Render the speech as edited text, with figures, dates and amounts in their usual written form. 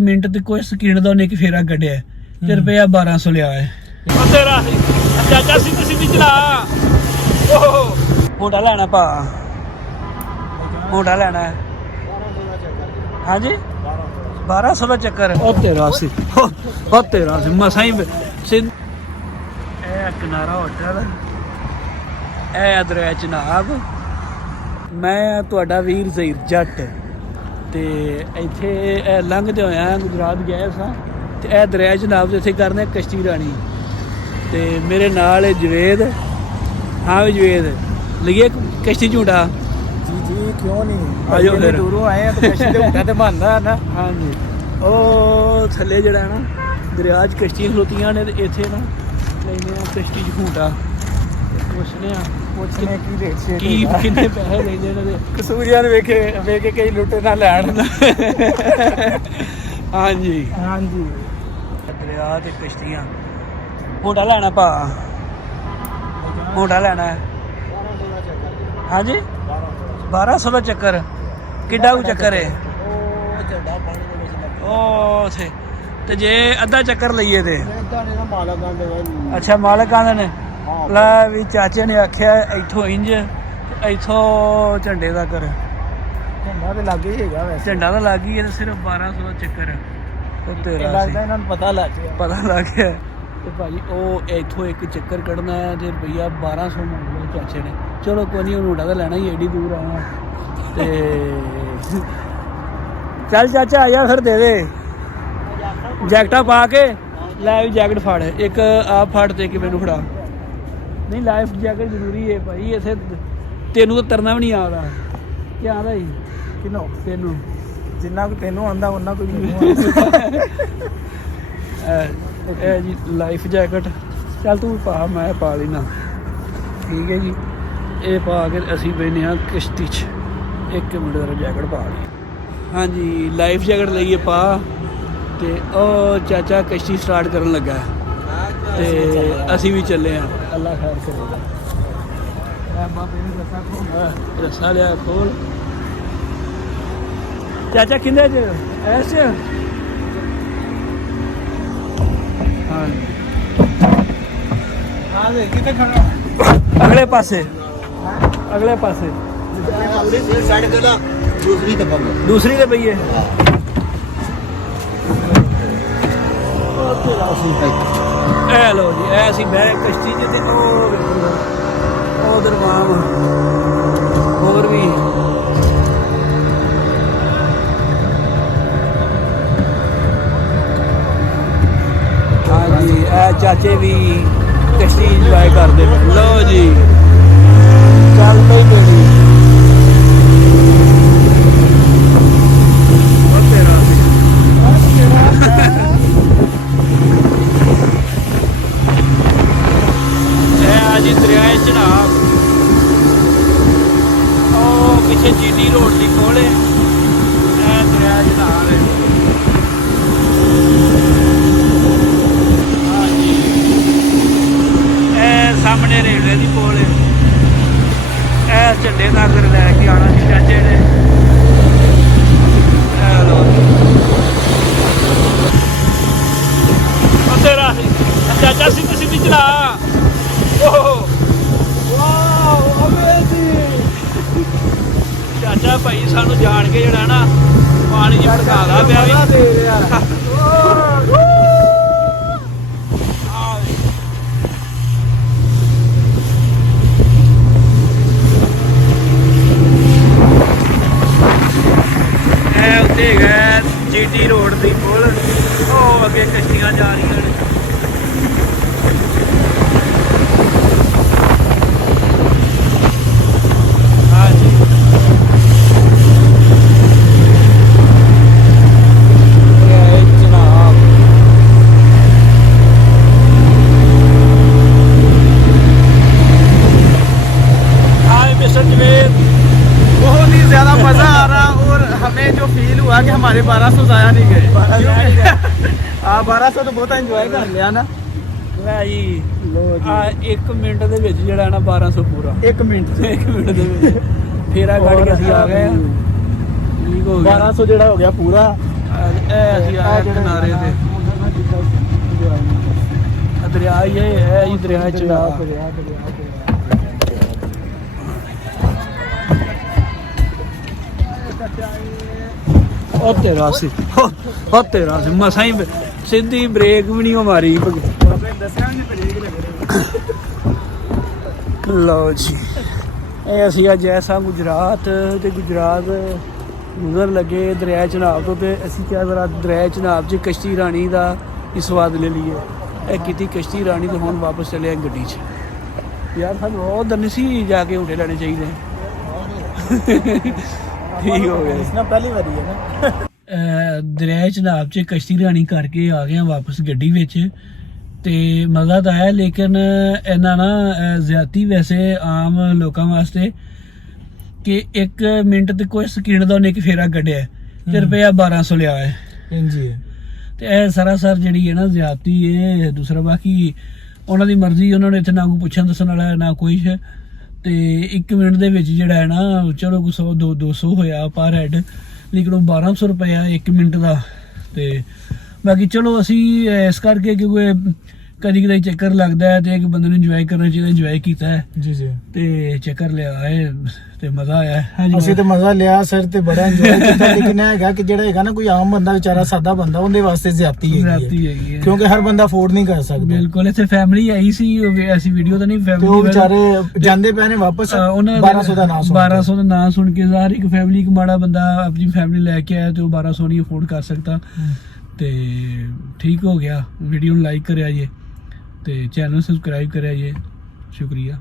Minute ਤੇ ਕੋਈ second ਦਾ ਉਹਨੇ ਇੱਕ ਫੇਰਾ ਕੱਢਿਆ ਤੇ ਰੁਪਇਆ 1200 ਲਿਆ ਹੈ। ਉਹ ਤੇਰਾ ਚਾਚਾ ਸਿੱਧੀ ਸਿੱਧੀ ਚਲਾ। ਓਹੋ ਹੋਟਾ ਲੈਣਾ ਭਾ, ਹੋਟਾ ਲੈਣਾ ਹੈ। ਹਾਂਜੀ 1200 ਦਾ ਚੱਕਰ। ਉਹ ਤੇਰਾ ਸੀ, ਉਹ ਤੇਰਾ ਸੀ ਮਸਾਂ ਹੀ ਸਿੱਧ। ਇਹ ਕਿਨਾਰਾ ਹੋਟਲ, ਇਹ ਦਰਿਆ ਚਨਾਬ। ਮੈਂ ਤੁਹਾਡਾ ਵੀਰ ਜ਼ਹੀਰ ਜੱਟ ਤੇ ਇੱਥੇ ਇਹ ਲੰਘਦੇ ਹੋਇਆ ਗੁਜਰਾਤ ਗਏ ਸਾਂ ਤੇ ਇਹ ਦਰਿਆ ਚਨਾਬ ਦੇ ਇੱਥੇ ਕਰਨੇ ਕਸ਼ਤੀ ਰਾਣੀ ਤੇ ਮੇਰੇ ਨਾਲ ਹੈ ਜਵੇਦ। ਹਾਂ ਵੀ ਜਵੇਦ ਲਈਏ ਕਸ਼ਤੀ ਝੂਟਾ। जी क्यों नहीं, आजो फिर। दूरों आए हैं तो कश्ती ते उठा ते बनदा है ना। हाँ जी ਉਹ ਥੱਲੇ ਜਿਹੜਾ ਨਾ ਦਰਿਆ 'ਚ ਕਸ਼ਤੀਆਂ ਖਲੋਤੀਆਂ ਨੇ ਤੇ ਇੱਥੇ ਨਾ ਲੈਂਦੇ ਆ ਕਸ਼ਤੀ 'ਚ ਝੂਟਾ। ਪੁੱਛਦੇ ਆ ਪੁੱਛਨੇ ਕੀ ਰੇਟ ਸੀ ਕੀ ਕਿੰਨੇ ਪੈਸੇ ਲੈਂਦੇ ਨੇ ਤੇ ਕਸੂਰੀਆਂ ਨੂੰ ਵੇਖ ਕੇ ਕਈ ਲੁੱਟੇ ਨਾ ਲੈਣ। ਹਾਂਜੀ ਹਾਂਜੀ ਦਰਿਆ ਤੇ ਕਸ਼ਤੀਆਂ। ਹੋਟਾ ਲੈਣਾ ਭਾ, ਹੋਟਾ ਲੈਣਾ ਹੈ। ਹਾਂਜੀ 1200 ਦਾ ਚੱਕਰ। ਕਿੱਡਾ ਕੁ ਚੱਕਰ ਹੈ ਉਹ ਝੰਡਾ ਪਾਣੀ ਦੇ ਵਿੱਚ ਲੱਗਾ। ਉਹ ਉੱਥੇ ਤੇ ਜੇ ਅੱਧਾ ਚੱਕਰ ਲਈਏ ਤੇ ਇਦਾਂ ਨੇ ਨਾ ਮਾਲਕਾਂ ਦੇ ਵਾ। ਅੱਛਾ ਮਾਲਕ ਆਂਦੇ ਨੇ। ਹਾਂ ਲੈ ਵੀ ਚਾਚੇ ਨੇ ਆਖਿਆ ਇੱਥੋਂ ਇੰਜ ਇੱਥੋਂ ਝੰਡੇ ਦਾ ਕਰ। ਝੰਡਾ ਤੇ ਲੱਗ ਹੀ ਹੈਗਾ ਵੈਸੇ। ਝੰਡਾ ਤਾਂ ਲੱਗ ਹੀ ਹੈ ਤੇ ਸਿਰਫ 1200 ਦਾ ਚੱਕਰ। ਉਹ ਇਹ ਤੇਰਾ ਲੱਗਦਾ ਸੀ, ਇਹਨਾਂ ਨੂੰ ਪਤਾ ਲੱਗ ਗਿਆ। ਪਤਾ ਲੱਗ ਗਿਆ। ਤੇ ਭਾਜੀ ਉਹ ਇੱਥੋਂ ਇੱਕ ਚੱਕਰ ਕੱਢਣਾ ਹੈ ਤੇ ਰੁਪਈਆ 1200 ਮੰਗ ਲਿਆ ਚਾਚੇ ਨੇ। ਚਲੋ ਕੋਈ ਨਹੀਂ, ਉਹਨੂੰ ਤਾਂ ਲੈਣਾ ਹੀ, ਐਡੀ ਦੂਰ ਆਇਆ ਤੇ ਚੱਲ ਚਾਚਾ ਆ ਜਾ ਫਿਰ ਦੇ ਦੇ ਜੈਕਟਾਂ ਪਾ ਕੇ। ਲੈ ਵੀ ਜੈਕਟ ਫੜ, ਇੱਕ ਆਪ ਫੜ ਤੇ ਇੱਕ ਮੈਨੂੰ ਫੜਾ। ਨਹੀਂ ਲਾਈਫ ਜੈਕਟ ਜ਼ਰੂਰੀ ਹੈ ਭਾਈ ਇੱਥੇ। ਤੈਨੂੰ ਤਾਂ ਤਰਨਾ ਵੀ ਨਹੀਂ ਆਉਂਦਾ। ਕੀ ਆਉਂਦਾ ਜੀ ਕਿਨੋ ਤੈਨੂੰ? ਜਿੰਨਾ ਕੁ ਤੈਨੂੰ ਆਂਦਾ ਉਹਨਾਂ ਕੋਈ ਮੈਨੂੰ ਇਹ ਜੀ ਲਾਈਫ ਜੈਕਟ। ਚੱਲ ਤੂੰ ਪਾ, ਮੈਂ ਪਾ ਲੈਣਾ। ਠੀਕ ਹੈ ਜੀ, ਇਹ ਪਾ ਕੇ ਅਸੀਂ ਬੈਠੇ ਹਾਂ ਕਿਸ਼ਤੀ 'ਚ। ਇੱਕ ਮਿੰਟ ਦਾ ਜੈਕਟ ਪਾ ਲਈ। ਹਾਂਜੀ ਲਾਈਫ ਜੈਕਟ ਲਈਏ ਪਾ ਤੇ ਉਹ ਚਾਚਾ ਕਿਸ਼ਤੀ ਸਟਾਰਟ ਕਰਨ ਲੱਗਾ ਤੇ ਅਸੀਂ ਵੀ ਚੱਲੇ ਹਾਂ। ਅੱਲਾ ਖੈਰ ਕਰੇਗਾ। ਬਾਬੇ ਨੂੰ ਦੱਸਾਂ ਕੋ ਰੱਸਾ ਲਿਆ ਕੋਲ। ਚਾਚਾ ਕਿੰਨੇ ਚ ਐਸ ਚ? ਹਾਂ ਆ ਦੇ ਕਿੱਥੇ ਖੜਾ? ਅਗਲੇ ਪਾਸੇ, ਅਗਲੇ ਪਾਸੇ ਸਾਈਡ ਤੇ ਨਾ ਦੂਸਰੀ ਤੇ ਬੰਦ। ਦੂਸਰੀ ਤੇ ਪਈ ਹੈ। ਇਹ ਲੋ ਜੀ, ਇਹ ਅਸੀਂ ਬਹਿ ਕਸ਼ਤੀ 'ਚ ਤੇ ਉਹ ਦਰਵਾਮ ਹੋਰ ਵੀ ਹਾਂਜੀ ਇਹ ਚਾਚੇ ਵੀ ਕਸ਼ਤੀ ਇੰਜੋਏ ਕਰਦੇ ਪਏ। ਲਓ ਜੀ ਚੱਲ ਪਈ ਤੇਰੀ। ਉਹ ਤੇਰਾ ਇਹ ਆ ਜੀ ਦਰਿਆ ਚਨਾਬ। ਉਹ ਪਿੱਛੇ ਜੀਟੀ ਰੋਡ ਦੀ ਕੋਲ ਹੈ। ਇਹ ਦਰਿਆ ਚਨਾਬ ਹੈ। ਹਾਂਜੀ ਇਹ ਸਾਹਮਣੇ ਰੇਲਵੇ ਦੀ ਕੋਲ ਹੈ। ਇਹ ਝੰਡੇ ਦਾ ਅਗਰ ਲੈ ਕੇ ਆਉਣਾ ਸੀ ਚਾਚੇ ਨੇ। ਇਹ ਲੋ ਉਹ ਤੇਰਾ ਸੀ ਚਾਚਾ ਸਿੱਧੀ ਸਿੱਧੀ ਚਲਾ। ਓਹੋ ਵਾਓ ਅਮੇਜ਼ਿੰਗ। ਚਾਚਾ ਭਾਈ ਸਾਨੂੰ ਜਾਣ ਕੇ ਜਿਹੜਾ ਨਾ ਪਾਣੀ 'ਚ ਭੜਕਾਦਾ ਪਿਆ ਵੀ ਦੇ ਰਿਹਾ। ਇਹ ਉੱਤੇ ਹੈਗਾ ਜੀਟੀ ਰੋਡ ਦੀ ਪੁਲ। ਉਹ ਅੱਗੇ ਕਸ਼ਤੀਆਂ ਜਾ ਰਹੀਆਂ ਨੇ। ਹਾਂਜੀ ਇਹ ਜਨਾਬ हाय मिस्टर जवेद। बहुत ही ज्यादा मजा आ रहा और हमें जो फील हुआ कि हमारे 1200 जाया नहीं गए। हाँ 1200 तो बहुत एंजॉय कर लिया ना। ਲੈ ਜੀ ਆ 1 ਮਿੰਟ ਦੇ ਵਿੱਚ ਜਿਹੜਾ ਨਾ 1200 ਪੂਰਾ। 1 ਮਿੰਟ 1 ਮਿੰਟ ਦੇ ਵਿੱਚ ਫੇਰਾ ਕੱਢ ਕੇ ਅਸੀਂ ਆ ਗਏ ਆ। ਠੀਕ ਹੋ ਗਿਆ। 1200 ਜਿਹੜਾ ਹੋ ਗਿਆ ਪੂਰਾ ਇਹ ਅਸੀਂ ਆਏ ਕਿਨਾਰੇ ਤੇ ਦਰਿਆ ਹੀ ਹੈ ਇਹ ਦਰਿਆ ਚਨਾਬ ਉਹ ਤੇਰਾ ਸੀ ਉਹ ਤੇਰਾ ਸੀ ਮਸਾਂ ਹੀ ਸਿੱਧੀ ਬ੍ਰੇਕ ਵੀ ਨਹੀਂ ਮਾਰੀ ਲਓ ਜੀ ਇਹ ਅਸੀਂ ਅੱਜ ਐਸਾ ਗੁਜਰਾਤ ਤੇ ਗੁਜਰਾਤ ਗੁਜ਼ਰ ਲੱਗੇ ਦਰਿਆ ਚਨਾਬ ਤੋਂ ਤੇ ਅਸੀਂ ਕਿਹਾ ਜ਼ਰਾ ਦਰਿਆ ਚਨਾਬ 'ਚ ਕਸ਼ਤੀ ਰਾਣੀ ਦਾ ਹੀ ਸਵਾਦ ਲੈ ਲਈਏ ਇਹ ਕੀਤੀ ਕਸ਼ਤੀ ਰਾਣੀ ਤੇ ਹੁਣ ਵਾਪਸ ਚਲੇ ਆ ਗੱਡੀ 'ਚ ਯਾਰ ਸਾਨੂੰ ਉਧਰ ਨਹੀਂ ਸੀ ਜਾ ਕੇ ਝੂਟੇ ਲੈਣੇ ਚਾਹੀਦੇ ਠੀਕ ਹੋ ਗਿਆ ਇਸ ਨਾਲ ਪਹਿਲੀ ਵਾਰੀ ਹੈ ਨਾ ਦਰਿਆ ਚਨਾਬ 'ਚ ਕਸ਼ਤੀ ਰਾਣੀ ਕਰਕੇ ਆ ਗਏ ਵਾਪਸ ਗੱਡੀ ਵਿੱਚ ਤੇ ਮਜ਼ਾ ਤਾਂ ਆਇਆ ਲੇਕਿਨ ਇਹਨਾਂ ਨਾ ਜ਼ਿਆਦਤੀ ਵੈਸੇ ਆਮ ਲੋਕਾਂ ਵਾਸਤੇ ਕਿ 1 ਮਿੰਟ ਤੇ ਕੋਈ ਸਕਿੰਟ ਦਾ ਉਹਨੇ ਇੱਕ ਫੇਰਾ ਕੱਢਿਆ ਤੇ ਰੁਪਇਆ 1200 ਲਿਆ ਹੈ ਹਾਂਜੀ ਤੇ ਇਹ ਸਰਾਸਰ ਜਿਹੜੀ ਹੈ ਨਾ ਜ਼ਿਆਦਤੀ ਹੈ ਦੂਸਰਾ ਬਾਕੀ ਉਹਨਾਂ ਦੀ ਮਰਜ਼ੀ ਉਹਨਾਂ ਨੇ ਇੱਥੇ ਨਾ ਕੋਈ ਪੁੱਛਣ ਦੱਸਣ ਵਾਲਾ ਨਾ ਕੋਈ ਤੇ 1 ਮਿੰਟ ਦੇ ਵਿੱਚ ਜਿਹੜਾ ਹੈ ਨਾ ਚਲੋ 100 200 ਹੋਇਆ ਪਰ ਹੈਡ ਲੇਕਿਨ ਉਹ 1200 ਰੁਪਇਆ 1 ਮਿੰਟ ਦਾ ਤੇ ਬਾਕੀ ਚਲੋ ਅਸੀਂ ਇਸ ਕਰਕੇ ਕਿਉਂਕਿ ਕਦੀ ਕਦੀ ਚੱਕਰ ਲੱਗਦਾ ਹੈ ਤੇ ਇੱਕ ਬੰਦੇ ਨੂੰ ਇੰਜੋਏ ਕਰਨਾ ਚਾਹੀਦਾ ਇੰਜੋਏ ਕੀਤਾ ਹੈ ਜੀ ਜੀ ਤੇ ਚੱਕਰ ਲਿਆ ਹੈ ਤੇ ਮਜ਼ਾ ਆਇਆ ਅਸੀਂ ਤੇ ਮਜ਼ਾ ਲਿਆ ਸਰ ਤੇ ਬੜਾ ਇੰਜੋਏ ਕੀਤਾ ਲੇਕਿਨ ਇਹ ਹੈਗਾ ਕਿ ਜਿਹੜਾ ਹੈਗਾ ਨਾ ਕੋਈ ਆਮ ਬੰਦਾ ਵਿਚਾਰਾ ਸਾਦਾ ਬੰਦਾ ਉਹਦੇ ਵਾਸਤੇ ਜ਼ਿਆਦਤੀ ਹੈਗੀ ਹੈ ਕਿਉਂਕਿ ਹਰ ਬੰਦਾ ਅਫੋਰਡ ਨਹੀਂ ਕਰ ਸਕਦਾ ਬਿਲਕੁਲ ਇੱਥੇ ਫੈਮਿਲੀ ਆਈ ਸੀ ਅਸੀਂ ਵੀਡੀਓ ਤਾਂ ਨਹੀਂ ਫੈਮਿਲੀ ਉਹ ਵਿਚਾਰੇ ਜਾਂਦੇ ਪਏ ਨੇ ਵਾਪਸ 1200 ਦਾ ਨਾਮ 1200 ਦਾ ਨਾਮ ਸੁਣ ਕੇ ਜ਼ਾਹਰ ਇੱਕ ਫੈਮਿਲੀ ਇੱਕ ਮਾੜਾ ਬੰਦਾ ਆਪਣੀ ਫੈਮਿਲੀ ਲੈ ਕੇ ਆਇਆ ਤੇ ਉਹ 1200 ਨਹੀਂ ਅਫੋਰਡ ਕਰ ਸਕਦਾ ਤੇ ਠੀਕ ਹੋ ਗਿਆ ਵੀਡੀਓ ਨੂੰ ਲਾਈਕ ਕਰਿਆ ਜੇ ਤੇ ਚੈਨਲ ਸਬਸਕ੍ਰਾਈਬ ਕਰਿਆ ਜੇ ਸ਼ੁਕਰੀਆ